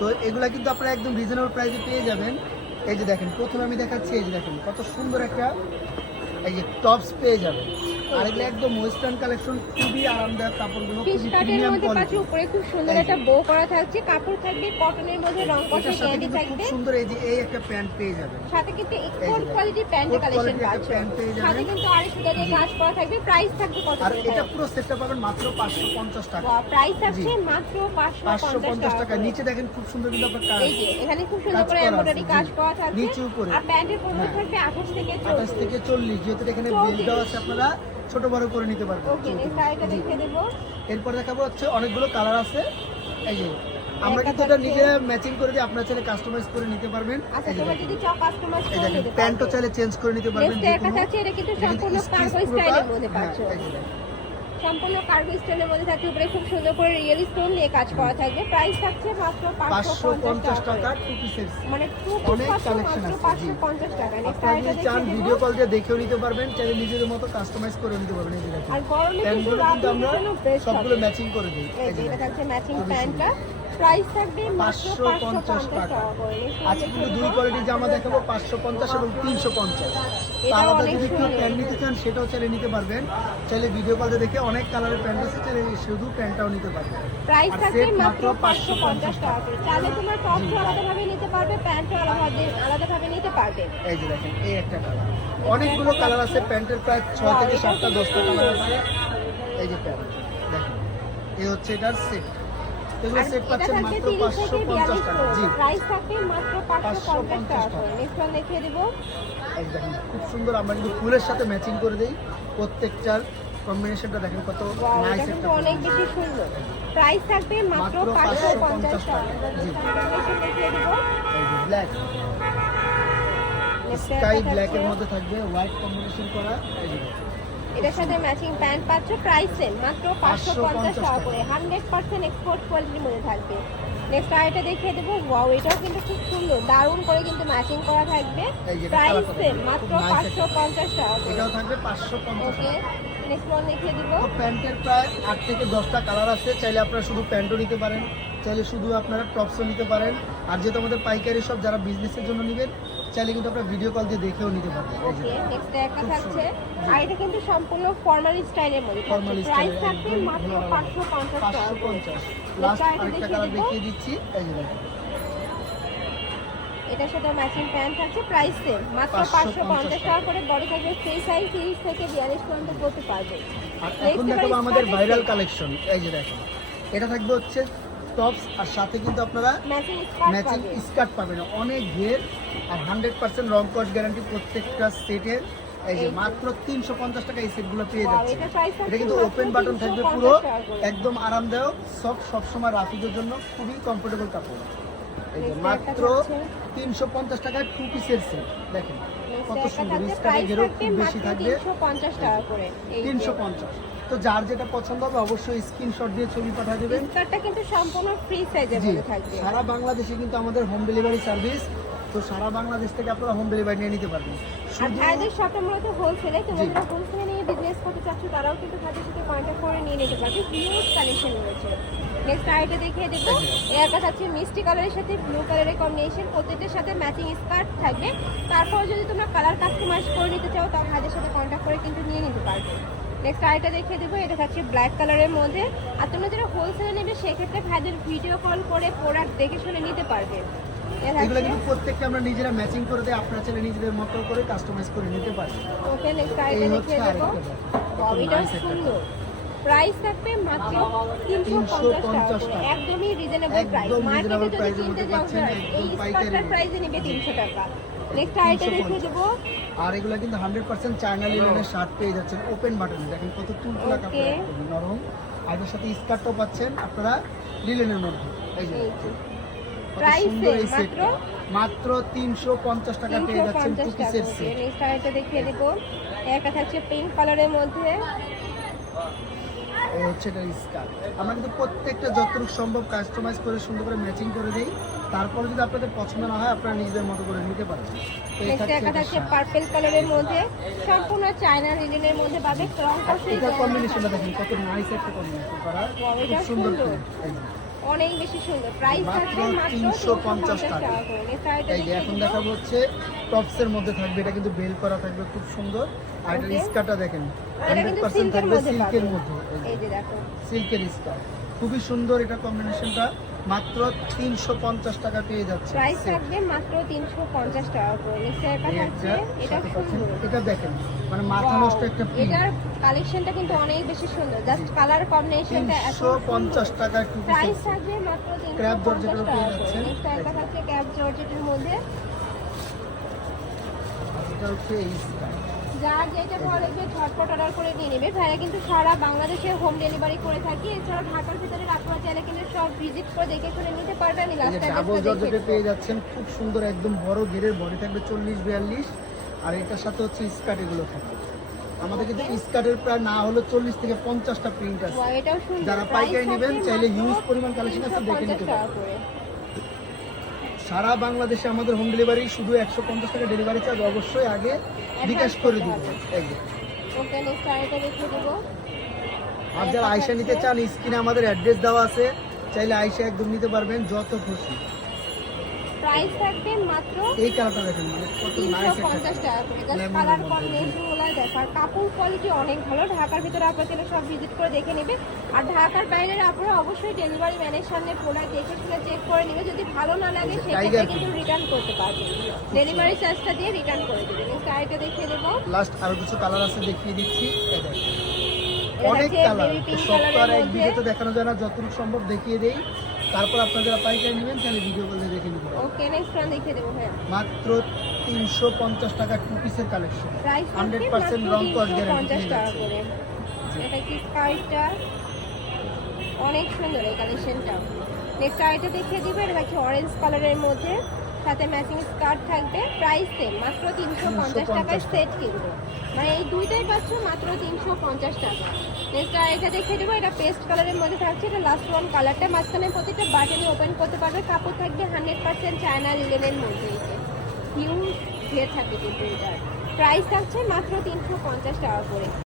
তো এগুলা কিন্তু আপনারা একদম রিজনেবল প্রাইসে পেয়ে যাবেন। এই যে দেখেন, প্রথমে আমি দেখাচ্ছি, এই যে দেখেন, কত সুন্দর একটা, এই যে টপস পেয়ে যাবেন। আর এগুলো একদম ওয়েস্টার্ন কালেকশন খুবই আরামদায়ক কাপড়গুলো খুবই প্রিমিয়াম কোয়ালিটি উপরে খুব সুন্দর একটা বো করা থাকছে কাপড় থাকবে কটনের মধ্যে রং কষে সাথে খুব থাকবে। সুন্দর এই যে এই একটা প্যান্ট পেয়ে যাবেন সাথে কিন্তু এক্সপোর্ট যে কোয়ালিটির প্যান্ট কালেকশন quality প্যান্ট পেয়ে যাবেন। সাথে কিন্তু আড়াই সুতা দিয়ে কাজ করা থাকবে প্রাইস থাকবে কত আর এটা পুরো সেটটা পাবেন মাত্র পাঁচশো পঞ্চাশ টাকা। প্রাইস থাকছে মাত্র পাঁচশো পাঁচশো পঞ্চাশ পঞ্চাশ টাকা। টাকা নিচে দেখেন খুব সুন্দর কিন্তু আপনার কাজ এই যে এখানে খুব সুন্দর করে এমব্রয়ডারি আছে, কাজ করা থাকবে নিচে উপরে। আর প্যান্টের পরিমাণ হ্যাঁ। থাকবে আঠাশ থেকে আঠাশ চল্লিশ থেকে চল্লিশ। যেহেতু এখানে বিল দেওয়া আছে আপনারা। ছোট বড় করে নিতে পারব। এরপর দেখাবো হচ্ছে অনেকগুলো কালার আছে। এই যে আমরা কিন্তু এটা নিজে ম্যাচিং করে দিয়ে আপনার চাইলে কাস্টমাইজ করে নিতে পারবেন। আচ্ছা তোমরা যদি চাও কাস্টমাইজ করে দেখেন নিতে প্যান্টও চাইলে চেঞ্জ করে নিতে পারবেন এটা কিন্তু সম্পূর্ণ কার্গো স্টাইলের মধ্যে পাচ্ছ। সম্পূর্ণ কার্গো স্টাইলের মধ্যে থাকছে উপরে খুব সুন্দর করে রিয়েল স্টোন দিয়ে কাজ করা থাকবে। প্রাইস থাকছে মাত্র পাঁচশো পাঁচশো পঞ্চাশ পঞ্চাশ টাকা। টাকা টু পিসের মানে টু পিস মাত্র আছে, পাঁচশো জি। পঞ্চাশ টাকা। নেক্সট যদি চান ভিডিও কল দিয়ে দেখেও নিতে পারবেন চাইলে নিজেদের মতো কাস্টমাইজ করে নিতে পারবেন এই আর গরমে কিন্তু আমরা সবগুলো ম্যাচিং করে দিই এই এটা। থাকছে ম্যাচিং প্যান্টটা প্রাইস থাকবে পাঁচশো পঞ্চাশ টাকা। আজকে কিন্তু দুই দেবো। কোয়ালিটি জামা দেখাবো পাঁচশো পঞ্চাশ এবং তিনশো পঞ্চাশ। আলাদা যদি কেউ প্যান্ট নিতে চান সেটাও চাইলে নিতে পারবেন। চাইলে ভিডিও কলে দেখে অনেক কালারের প্যান্ট আছে চাইলে শুধু প্যান্টটাও নিতে পারবেন। প্রাইস থাকবে মাত্র পাঁচশো পঞ্চাশ টাকা। চাইলে তোমার আলাদাভাবে নিতে পারবে প্যান্টও আলাদাভাবে আলাদাভাবে নিতে পারবে। এই যে দেখেন এই একটা কালার অনেকগুলো কালার আছে প্যান্টের প্রায় ছয় থেকে সাতটা দশটা কালার। আছে। এই যে প্যান্ট দেখেন। এই হচ্ছে এটার সেট এগুলো সেট পাচ্ছেন মাত্র 30 পাঁচশো থেকে পঞ্চাশ 42 টাকা। জি। প্রাইস থাকবে মাত্র 550 টাকা। নেক্সট ওয়ান দেখিয়ে দেব। এই খুব সুন্দর। আমরা কিন্তু ফুলের সাথে ম্যাচিং করে দিই। প্রত্যেকটার কম্বিনেশনটা দেখেন কত নাইস একটা অনেক বেশি সুন্দর। প্রাইস থাকবে মাত্র মাত্র 550 550 টাকা। জি। ব্ল্যাক স্কাই একটা ব্ল্যাক এর মধ্যে থাকবে হোয়াইট কম্বিনেশন করা। এই। এটার সাথে ম্যাচিং প্যান্ট পাচ্ছ প্রাইস সেম মাত্র 550 টাকা করে। 100% এক্সপোর্ট কোয়ালিটির মধ্যে থাকবে। নেক্সট আরেকটা দেখিয়ে দেবো। ওয়াও এটাও কিন্তু খুব সুন্দর। দারুণ করে কিন্তু ম্যাচিং করা থাকবে। প্রাইস সেম মাত্র একটা। 550 টাকা এটাও থাকবে পাঁচশো পঞ্চাশ ওকে নেক্সট ওয়ান দেখিয়ে দেবো। প্যান্টের প্রায় আট থেকে দশটা কালার আছে। চাইলে আপনারা শুধু প্যান্টও নিতে পারেন। চাইলে শুধু আপনারা টপসও নিতে পারেন। আর যেহেতু আমাদের পাইকারি সব যারা বিজনেসের জন্য নেবেন চাইলে কিন্তু আপনারা ভিডিও কল দিয়ে দেখেও নিতে পারবেন। ওকে নেক্সট একটা থাকছে। আর এটা কিন্তু সম্পূর্ণ ফর্মাল স্টাইলের মধ্যে ফর্মাল প্রাইস থাকবে মাত্র 550 টাকা পাঁচশো করে পঞ্চাশ লাস্ট আরেকটা কালার দেখিয়ে দিচ্ছি। এই যে দেখেন। এটার সাথে ম্যাচিং প্যান্ট থাকছে প্রাইস সেম মাত্র 550 550 টাকা করে। বডি থাকবে ফ্রি সাইজ 30 থেকে 42 পর্যন্ত করতে পারবে। আর এখন দেখাবো আমাদের ভাইরাল কালেকশন এই যে দেখেন। এটা থাকবে হচ্ছে টপস আর সাথে কিন্তু আপনারা ম্যাচিং স্কার্ট পাবেন। অনেক ঘের আর হান্ড্রেড পার্সেন্ট রং কস গ্যারান্টি প্রত্যেকটা সেটের এই যে মাত্র তিনশো পঞ্চাশ টাকা এই সেটগুলো পেয়ে যাচ্ছে এটা কিন্তু ওপেন বাটন থাকবে 350 পুরো একদম আরামদায়ক সব সবসময় রাফিদের জন্য খুবই কমফোর্টেবল কাপড়। এই যে মাত্র তিনশো পঞ্চাশ টাকায় টু পিসের সেট দেখেন কত সুন্দর স্কার্টের ঘেরও খুব বেশি থাকবে। 350 টাকা করে। এই তিনশো পঞ্চাশ। তো যার যেটা পছন্দ হবে অবশ্যই স্ক্রিনশট দিয়ে ছবি পাঠিয়ে দেবেন স্কার্টটা কিন্তু সম্পূর্ণ ফ্রি সাইজের জি থাকবে। সারা বাংলাদেশে কিন্তু আমাদের হোম ডেলিভারি সার্ভিস তো সারা বাংলাদেশ থেকে আপনারা হোম ডেলিভারি নিয়ে নিতে পারবেন। আর শুধু ভাইদের শপটা মূলত হোলসেলে জি। যারা হোলসেলে নিয়ে বিজনেস করতে চাচ্ছ তারাও কিন্তু তাদের সাথে কন্ট্যাক্ট করে নিয়ে নিতে পারবে। হিউজ কালেকশন রয়েছে। নেক্সট আইটা দেখিয়ে দেবো। একটা থাকছে মিষ্টি কালারের সাথে ব্লু কালারের কম্বিনেশন প্রত্যেকটার সাথে ম্যাচিং স্কার্ট থাকবে। তারপর যদি তোমরা কালার কাস্টমাইজ করে নিতে চাও তাও ভাইদের সাথে কন্ট্যাক্ট করে কিন্তু নিয়ে নিতে পারবে। নেক্সট আইটা দেখিয়ে দেবো এটা থাকছে ব্ল্যাক কালারের মধ্যে। আর তোমরা যারা হোলসেলে নেবে সেক্ষেত্রে ভাইদের ভিডিও কল করে প্রোডাক্ট দেখে শুনে নিতে পারবে। এগুলো কিন্তু আমরা নিজেরা ম্যাচিং করে আপনারা চাইলে নিজেদের মতো করে কাস্টমাইজ করে নিতে পারবেন ওকে নেক্সট এই আইটা হচ্ছে দেখিয়ে দেবো। আরেকটা সুন্দর। প্রাইস থাকবে মাত্র 350 টাকা একদমই রিজনেবল প্রাইস মার্কেটে যদি কিনতে যাও এই। প্রাইসে নেবে 300 টাকা। নেক্সট আইটা দেখিয়ে দেবো। আর এগুলো কিন্তু হান্ড্রেড পার্সেন্ট চায়না লিলেনের শার্ট পেয়ে যাচ্ছেন ওপেন বাটন দেখেন কত তুলতুলা কাপড় নরম। আর এর সাথে স্কার্টও পাচ্ছেন আপনারা লিলেনের মধ্যে। এই যে সুন্দর এই মাত্র? সেটটা মাত্র তিনশো পঞ্চাশ টাকা পেয়ে যাচ্ছেন টু পিসের সেট নেক্সট দেখিয়ে দেবো। একটা থাকছে পিঙ্ক কালারের মধ্যে। হচ্ছে এটা স্কার্ট আমরা কিন্তু প্রত্যেকটা যতটুকু সম্ভব কাস্টমাইজ করে সুন্দর করে ম্যাচিং করে দিই। তারপরে যদি আপনাদের পছন্দ না হয় আপনারা নিজেদের মতো করে নিতে পারেন। পার্পল কালারের মধ্যে। সম্পূর্ণ চায়না রিজনের মধ্যে পাবে কম্বিনেশনটা দেখেন কত নাইস একটা কম্বিনেশন করা খুব সুন্দর অনেক বেশি সুন্দর। প্রাইস থাকবে মাত্র 350 350 টাকা। এই এখন দেখা হচ্ছে টপসের মধ্যে থাকবে। এটা কিন্তু বেল করা থাকবে খুব সুন্দর। আর এটা. স্কার্টটা দেখেন এটা কিন্তু 100% সিল্কের থাকবে মধ্যে সিল্কের মধ্যে। এই যে। দেখো। সিল্কের স্কার্ট খুবই সুন্দর এটা কম্বিনেশনটা মাত্র তিনশো পঞ্চাশ টাকা পেয়ে যাচ্ছে। প্রাইস থাকবে মাত্র 350 টাকা করে। নেক্সট আইটা এই এটা সুন্দর। এটা দেখেন মানে মাথা নষ্ট একটা এটার কালেকশনটা কিন্তু অনেক বেশি সুন্দর। জাস্ট কালার কম্বিনেশনটা এত তিনশো পঞ্চাশ টাকা টু প্রাইস থাকবে মাত্র Crab 350 georgette-এরও টাকা পেয়ে করে যাচ্ছেন। নেক্সট আইটা থাকছে জর্জেটের মধ্যে। এটা হচ্ছে এই যার যেটা ভালো লাগবে ঝটপট অর্ডার করে নিয়ে নেবে। ভাইরা কিন্তু সারা বাংলাদেশে হোম ডেলিভারি করে থাকি। এছাড়াও ঢাকার ভিতরে আপনারা চাইলে কিন্তু সব ভিজিট করে দেখে শুনে নিতে পারবেন লাস্ট যে ডাবল জর্জেটে পেয়ে যাচ্ছেন খুব সুন্দর একদম বড় ঘেরের বডি থাকবে চল্লিশ বিয়াল্লিশ। আর এটার সাথে হচ্ছে স্কার্ট এগুলো থাকবে। আমাদের কিন্তু স্কার্টের প্রায় না হলো চল্লিশ থেকে পঞ্চাশটা প্রিন্ট আছে। এটাও সুন্দর। যারা পাইকারি নেবেন, চাইলে huge পরিমাণ collection আছে, দেখে নিতে। করে। সারা বাংলাদেশে আমাদের হোম ডেলিভারি শুধু একশো পঞ্চাশ টাকা ডেলিভারি চার্জ অবশ্যই আগে বিকাশ করে দিব। আর যারা আয়সা নিতে চান স্ক্রিনে আমাদের অ্যাড্রেস দেওয়া আছে। চাইলে আয়সা একদম নিতে পারবেন যত খুশি। প্রাইস থাকবে মাত্র এই কালারটা দেখেন মানে কত নাইস একটা কালার। কম্বিনেশনগুলো কাপড় কোয়ালিটি অনেক ভালো। ঢাকার ভিতরে আপনারা সব ভিজিট করে দেখে নেবে আর ঢাকার বাইরে আপনারা অবশ্যই ডেলিভারি ম্যানের সামনে প্রোডাক্ট দেখে শুনে চেক করে নেবে। যদি ভালো না লাগে সেক্ষেত্রে কিন্তু রিটার্ন করতে পারবেন। ডেলিভারি চার্জটা দিয়ে রিটার্ন করে দেবেন। আইটা দেখিয়ে দেবো। লাস্ট আরও কিছু কালার আছে দেখিয়ে দিচ্ছি। অনেক কালার তো এক ভিডিওতে দেখানো যায় না যতটুকু সম্ভব দেখিয়ে দেই। তারপর আপনারা পাইকারি নেবেন তাহলে ভিডিও করলে দেখে পারেন ওকে নেক্সট ওয়ান দেখিয়ে দেবো হ্যাঁ। মাত্র তিনশো পঞ্চাশ টাকা টু পিসের কালেকশন প্রাইস 100% রং কস guarantee পঞ্চাশ পেয়ে টাকা করে। এটা কি স্কার্টটা অনেক সুন্দর এই কালেকশনটা নেক্সট আইটা দেখিয়ে দিবে এটা কি অরেঞ্জ কালারের মধ্যে। সাথে ম্যাচিং স্কার্ট থাকবে। প্রাইস সেম মাত্র তিনশো পঞ্চাশ টাকায় সেট কিনবে মানে এই দুইটাই পাচ্ছ মাত্র তিনশো পঞ্চাশ টাকা। নেক্সট আইটা দেখিয়ে দেবো এটা পেস্ট কালারের মধ্যে থাকছে। এটা লাস্ট ওয়ান কালারটা মাঝখানে প্রতিটা বাটনে ওপেন করতে পারবে। কাপড় থাকবে হান্ড্রেড পার্সেন্ট চায়না লিলেনের মধ্যে হিউজ ঘের থাকবে কিন্তু এটার। প্রাইস থাকছে মাত্র তিনশো পঞ্চাশ টাকা করে।